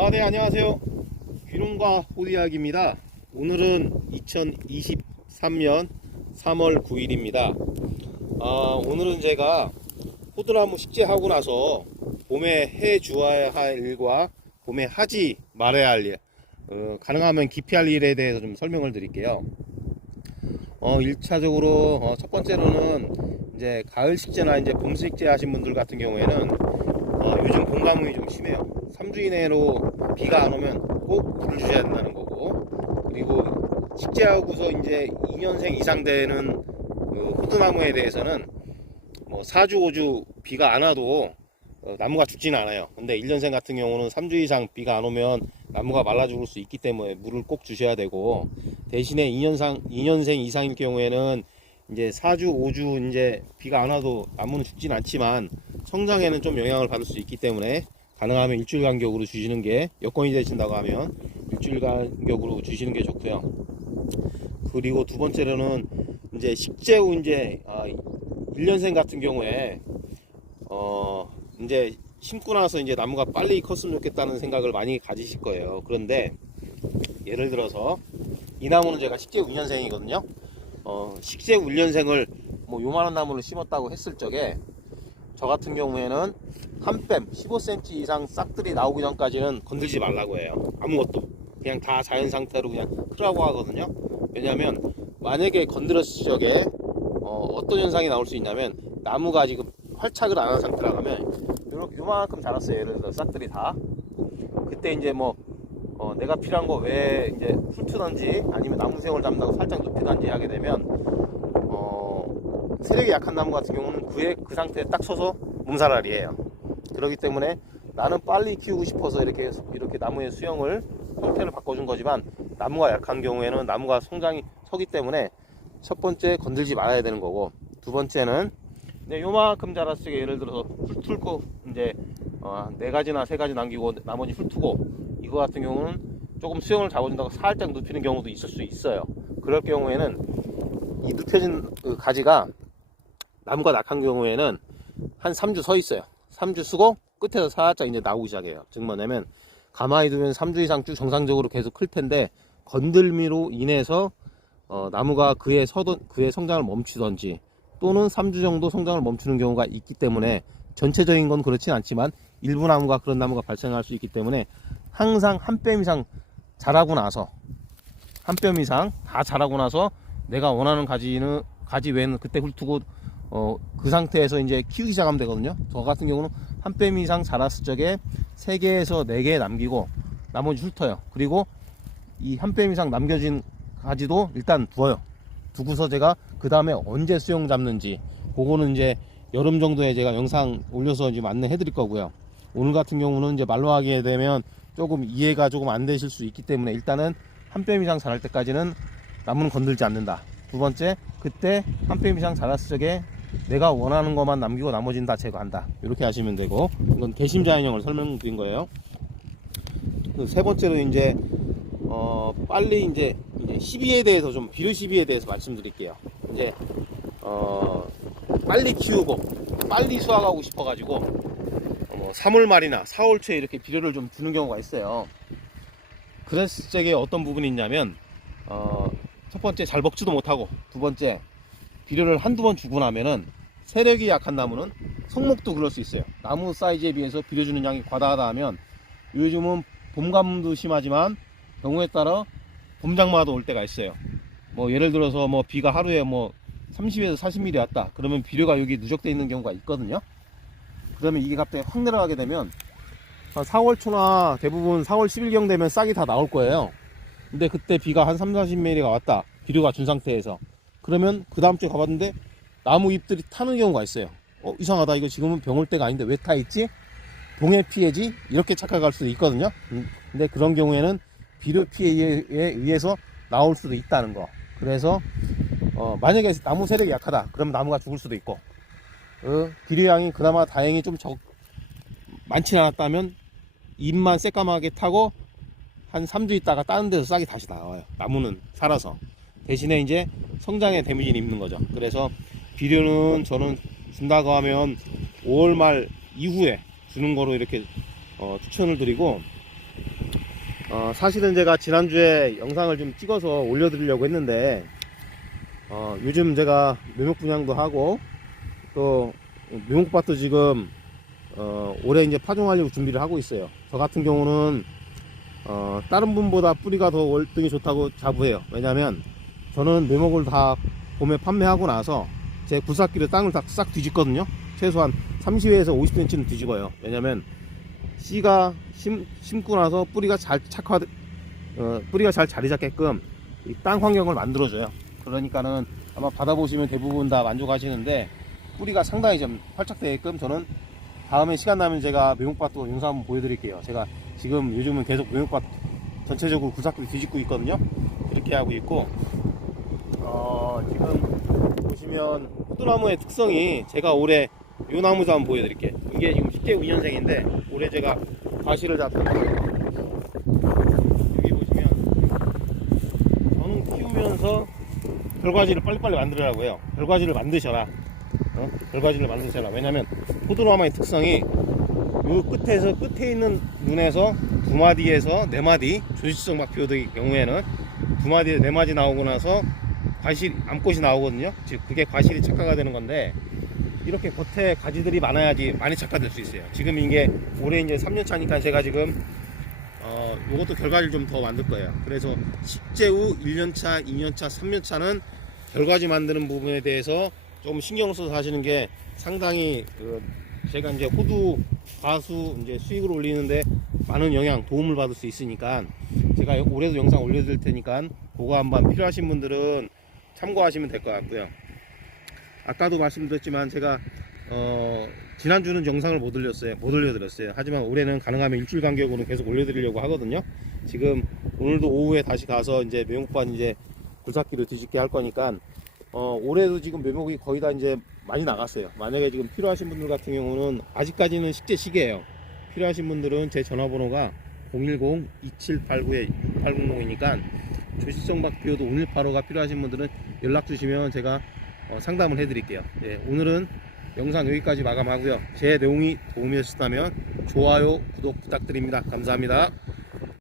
아, 네, 안녕하세요. 귀농과 호디약입니다. 오늘은 2023년 3월 9일입니다. 아, 오늘은 제가 호두나무 식재하고 나서 봄에 해 주어야 할 일과 봄에 하지 말아야 할 일, 어, 가능하면 기피할 일에 대해서 좀 설명을 드릴게요. 어, 1차적으로, 어, 첫 번째로는 이제 가을 식재나 이제 봄 식재 하신 분들 같은 경우에는 어, 요즘 봄 가뭄이 좀 심해요. 3주 이내로 비가 안 오면 꼭 물을 주셔야 된다는 거고 그리고 식재하고서 이제 2년생 이상 되는 그 호두나무에 대해서는 뭐 4주 5주 비가 안 와도 어, 나무가 죽지는 않아요. 근데 1년생 같은 경우는 3주 이상 비가 안 오면 나무가 말라 죽을 수 있기 때문에 물을 꼭 주셔야 되고 대신에 2년상 2년생 이상일 경우에는 이제 4주 5주 이제 비가 안 와도 나무는 죽진 않지만 성장에는 좀 영향을 받을 수 있기 때문에 가능하면 일주일 간격으로 주시는 게 여건이 되신다고 하면 일주일 간격으로 주시는 게 좋고요. 그리고 두 번째로는 이제 식재 후 이제 아, 1년생 같은 경우에 어 이제 심고 나서 이제 나무가 빨리 컸으면 좋겠다는 생각을 많이 가지실 거예요. 그런데 예를 들어서 이 나무는 제가 식재 후 2년생이거든요. 어, 식재 후 1년생을 뭐 요만한 나무를 심었다고 했을 적에 저 같은 경우에는 한뺨 15cm 이상 싹들이 나오기 전까지는 건들지 말라고 해요. 아무것도. 그냥 다 자연 상태로 그냥 크라고 하거든요. 왜냐하면 만약에 건드렸을 적에 어, 떤 현상이 나올 수 있냐면 나무가 지금 활착을 안한 요, 요만큼 자랐어요. 예를 들어 싹들이 다. 그때 이제 뭐 어, 내가 필요한 거왜 이제 훑트던지 아니면 나무 수영을 잡는다고 살짝 눕히던지 하게 되면 어, 세력이 약한 나무 같은 경우는 그에 그 상태에 딱 서서 몸살알이에요. 그렇기 때문에 나는 빨리 키우고 싶어서 이렇게 이렇게 나무의 수영을 형태를 바꿔준 거지만 나무가 약한 경우에는 나무가 성장이 서기 때문에 첫 번째 건들지 말아야 되는 거고 두 번째는 네, 요만큼 때 예를 들어서 훑고 이제 어, 네 가지나 세 가지 남기고 나머지 훑고 이거 같은 경우는 조금 수영을 잡아준다고 살짝 눕히는 경우도 있을 수 있어요. 그럴 경우에는 이 눕혀진 그 가지가 나무가 낙한 경우에는 한 3주 서 있어요. 3주 쓰고 끝에서 살짝 이제 나오기 시작해요. 즉 뭐냐면 가만히 두면 3주 이상 쭉 정상적으로 계속 클 텐데 건들미로 인해서 어, 나무가 그의 서던 그의 성장을 멈추던지 또는 3주 정도 성장을 멈추는 경우가 있기 때문에 전체적인 건 그렇진 않지만 일부 나무가 그런 나무가 발생할 수 있기 때문에 항상 한 뼘 이상 자라고 나서 한 뼘 이상 다 자라고 나서 내가 원하는 가지는 가지 외에는 그때 훑고 어, 그 상태에서 이제 키우기 시작하면 되거든요. 저 같은 경우는 한뼘 이상 자랐을 적에 3개에서 4개 남기고 나머지 훑어요. 그리고 이한뼘 이상 남겨진 가지도 일단 두어요. 두고서 제가 그 다음에 언제 수영 잡는지 그거는 이제 여름 정도에 제가 영상 올려서 지금 안내해 드릴 거고요. 오늘 같은 경우는 이제 말로 하게 되면 조금 이해가 조금 안 되실 수 있기 때문에 일단은 한뼘 이상 자랄 때까지는 나무는 건들지 않는다. 두 번째, 그때 한뼘 이상 자랐을 적에 내가 원하는 것만 남기고 나머지는 다 제거한다. 이렇게 하시면 되고 이건 개심자연형을 설명드린 거예요. 그세 번째로 이제 어 빨리 이제 이제 시비에 대해서 좀 비료 시비에 대해서 말씀드릴게요. 이제 어 빨리 키우고 빨리 수확하고 싶어 가지고 어, 3월 말이나 4월 초에 이렇게 비료를 좀 주는 경우가 있어요. 그랬을 적에 어떤 부분이 있냐면 어, 첫 번째 잘 먹지도 못하고 두 번째 비료를 한두 번 주고 나면은 세력이 약한 나무는 성목도 그럴 수 있어요. 나무 사이즈에 비해서 비료 주는 양이 과다하다 하면 요즘은 봄 가뭄도 심하지만 경우에 따라 봄장마도 올 때가 있어요. 뭐 예를 들어서 뭐 비가 하루에 뭐 30에서 40mm 왔다. 그러면 비료가 여기 누적되어 있는 경우가 있거든요. 그러면 이게 갑자기 확 내려가게 되면 한 4월 초나 대부분 4월 10일경 되면 싹이 다 나올 거예요. 근데 그때 비가 한 3, 40mm가 왔다. 비료가 준 상태에서. 그러면 그 다음 주에 가봤는데 나무 잎들이 타는 경우가 있어요. 어, 이상하다. 이거 지금은 병올 때가 아닌데 왜 타 있지? 동해 피해지? 이렇게 착각할 수도 있거든요. 음, 근데 그런 경우에는 비료 피해에 의해서 나올 수도 있다는 거. 그래서 어, 만약에 나무 세력이 약하다. 그러면 나무가 죽을 수도 있고 어, 비료양이 그나마 다행히 좀 적, 많지 않았다면 잎만 새까맣게 타고 한 3주 있다가 다른 데서 싹이 다시 나와요. 나무는 살아서. 대신에 이제 성장에 데미지는 입는 거죠. 그래서 비료는 저는 준다고 하면 5월 말 이후에 주는 거로 이렇게 어, 추천을 드리고 어, 사실은 제가 지난주에 영상을 좀 찍어서 올려드리려고 했는데, 어, 요즘 제가 묘목 분양도 하고, 또, 묘목밭도 지금, 어, 올해 이제 파종하려고 준비를 하고 있어요. 저 같은 경우는, 어, 다른 분보다 뿌리가 더 월등히 좋다고 자부해요. 왜냐면, 저는 묘목을 다 봄에 판매하고 나서, 제 굴삭기를 땅을 다 싹 뒤집거든요. 최소한 30회에서 50cm는 뒤집어요. 왜냐면, 씨가 심, 심고 나서 뿌리가 잘 착화, 어, 뿌리가 잘 자리 잡게끔 이땅 환경을 만들어줘요. 그러니까는 아마 받아보시면 대부분 다 만족하시는데 뿌리가 상당히 좀 활착되게끔 저는 다음에 시간 나면 제가 묘목밭도 영상 한번 보여드릴게요. 제가 지금 요즘은 계속 묘목밭 전체적으로 구삭기를 뒤집고 있거든요. 이렇게 하고 있고, 어, 지금 보시면 호두나무의 특성이 제가 올해 요 나무도 한번 보여드릴게요. 이게 지금 10개 2년생인데 올해 제가 과실을 잡은 여기 보시면 저는 키우면서 별과지를 빨리빨리 만들으라고요. 별과지를 만드셔라. 어? 별과지를 만드셔라. 왜냐면 호두나무의 특성이 요 끝에서 끝에 있는 눈에서 두 마디에서 네 마디 조직성 박피오의 경우에는 두 마디에 네 마디 나오고 나서 과실 암꽃이 나오거든요. 즉 그게 과실이 착화가 되는 건데 이렇게 겉에 가지들이 많아야지 많이 착화될 수 있어요. 지금 이게 올해 이제 3년 차니까 제가 지금 어 요것도 결과를 좀 더 만들 거예요. 그래서 식재 후 1년 차, 2년 차, 3년 차는 결과지 만드는 부분에 대해서 좀 신경 써서 하시는 게 상당히 그 제가 이제 호두 과수 이제 수익을 올리는데 많은 영향 도움을 받을 수 있으니까 제가 올해도 영상 올려드릴 테니까 그거 한번 필요하신 분들은 참고하시면 될 것 같고요. 아까도 말씀드렸지만 제가 어, 지난주는 영상을 못 올렸어요. 못 올려드렸어요. 하지만 올해는 가능하면 일주일 간격으로 계속 올려드리려고 하거든요. 지금 오늘도 오후에 다시 가서 이제 묘목반 이제 굴삭기를 뒤집게 할 거니까 어, 올해도 지금 묘목이 거의 다 이제 많이 나갔어요. 만약에 지금 필요하신 분들 같은 경우는 아직까지는 식재 시기예요. 필요하신 분들은 제 전화번호가 010-2789-6800이니까 조시성 박피오도 5185가 필요하신 분들은 연락 주시면 제가 어, 상담을 해드릴게요. 예, 오늘은 영상 여기까지 마감하고요. 제 내용이 도움이 되셨다면 좋아요, 구독 부탁드립니다. 감사합니다.